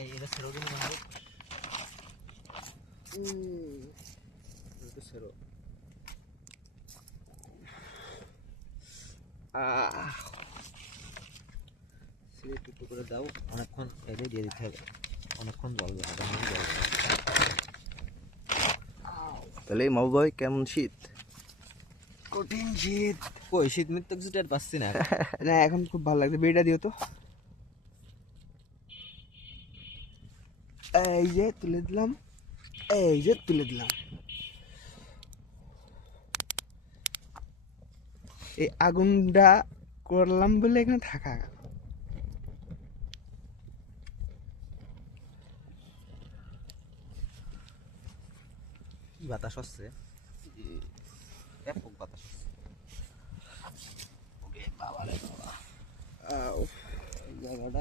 এটা ছেড়ো দিন বন্ধু। এটা ছেড়ো। ছেড়ে একটু করে দাও, অনেকক্ষণ এলে দিয়ে দিতে হবে, অনেকক্ষণ জল আধা মিনিট জল দেবে। তাহলে মাহবুব ভাই কেমন শীত? কঠিন শীত। কই শীত মিত তো কিছু টের পাচ্ছি না। না এখন খুব ভালো লাগছে, বেড়া দিও তো। এই যে তুলে দিলাম, এই যে তুলে দিলাম। এই আগুনটা করলাম বলে এখানে থাকা গেল। কি বাতাস হচ্ছে, ব্যাপক বাতাস হচ্ছে। আউ, এই জায়গাটা